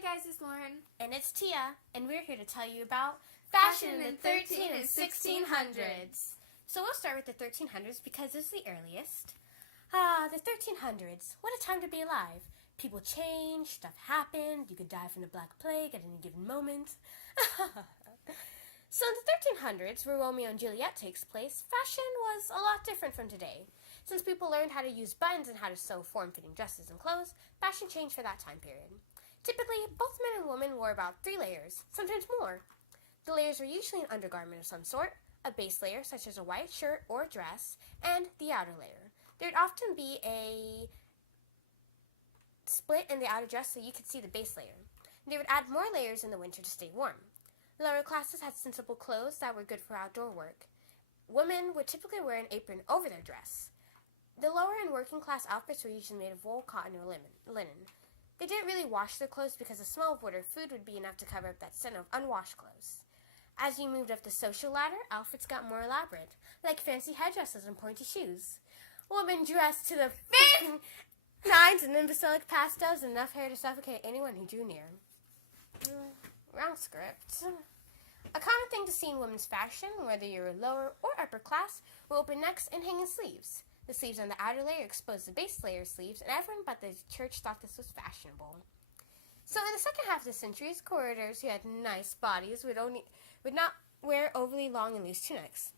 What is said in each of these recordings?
Hey guys, it's Lauren. And it's Tia, and we're here to tell you about Fashion in the 13 and 1600s. So we'll start with the 1300s because it's the earliest. The 1300s. What a time to be alive. People changed, stuff happened, you could die from the Black Plague at any given moment. So in the 1300s, where Romeo and Juliet takes place, fashion was a lot different from today. Since people learned how to use buttons and how to sew form-fitting dresses and clothes, fashion changed for that time period. Typically, both men and women wore about 3 layers, sometimes more. The layers were usually an undergarment of some sort, a base layer such as a white shirt or dress, and the outer layer. There would often be a split in the outer dress so you could see the base layer. They would add more layers in the winter to stay warm. Lower classes had sensible clothes that were good for outdoor work. Women would typically wear an apron over their dress. The lower and working class outfits were usually made of wool, cotton, or linen. They didn't really wash their clothes because the smell of wood or food would be enough to cover up that scent of unwashed clothes. As you moved up the social ladder, outfits got more elaborate, like fancy headdresses and pointy shoes. Women dressed to the nines in imbecilic pastels and enough hair to suffocate anyone who drew near. Wrong script. A common thing to see in women's fashion, whether you were lower or upper class, were open necks and hanging sleeves. The sleeves on the outer layer exposed the base layer sleeves, and everyone but the church thought this was fashionable. So in the second half of the century, courtiers who had nice bodies would not wear overly long and loose tunics.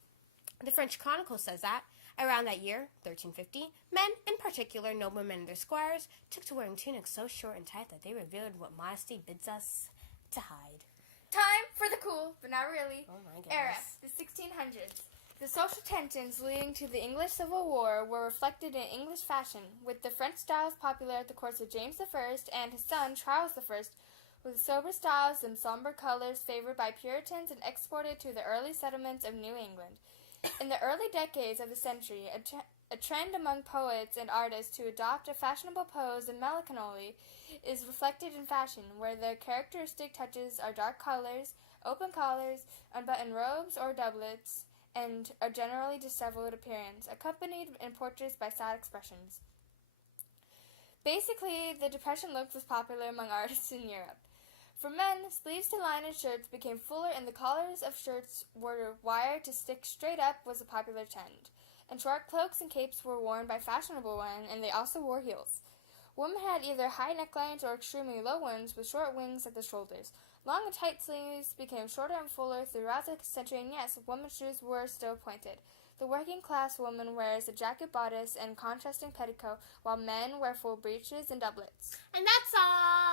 The French Chronicle says that, around that year, 1350, men, in particular noblemen and their squires, took to wearing tunics so short and tight that they revealed what modesty bids us to hide. Time for the cool, but not really, Oh my goodness. era, the 1600s. The social tensions leading to the English Civil War were reflected in English fashion, with the French styles popular at the courts of James I and his son Charles I, with sober styles and somber colors favored by Puritans and exported to the early settlements of New England. In the early decades of the century, a trend among poets and artists to adopt a fashionable pose and melancholy is reflected in fashion, where the characteristic touches are dark colors, open collars, unbuttoned robes or doublets, and a generally disheveled appearance, accompanied in portraits by sad expressions. Basically, the Depression look was popular among artists in Europe. For men, sleeves to line in shirts became fuller and the collars of shirts were wired to stick straight up was a popular trend. And short cloaks and capes were worn by fashionable women, and they also wore heels. Women had either high necklines or extremely low ones with short wings at the shoulders. Long and tight sleeves became shorter and fuller throughout the century, and yes, women's shoes were still pointed. The working class woman wears a jacket bodice and contrasting petticoat, while men wear full breeches and doublets. And that's all!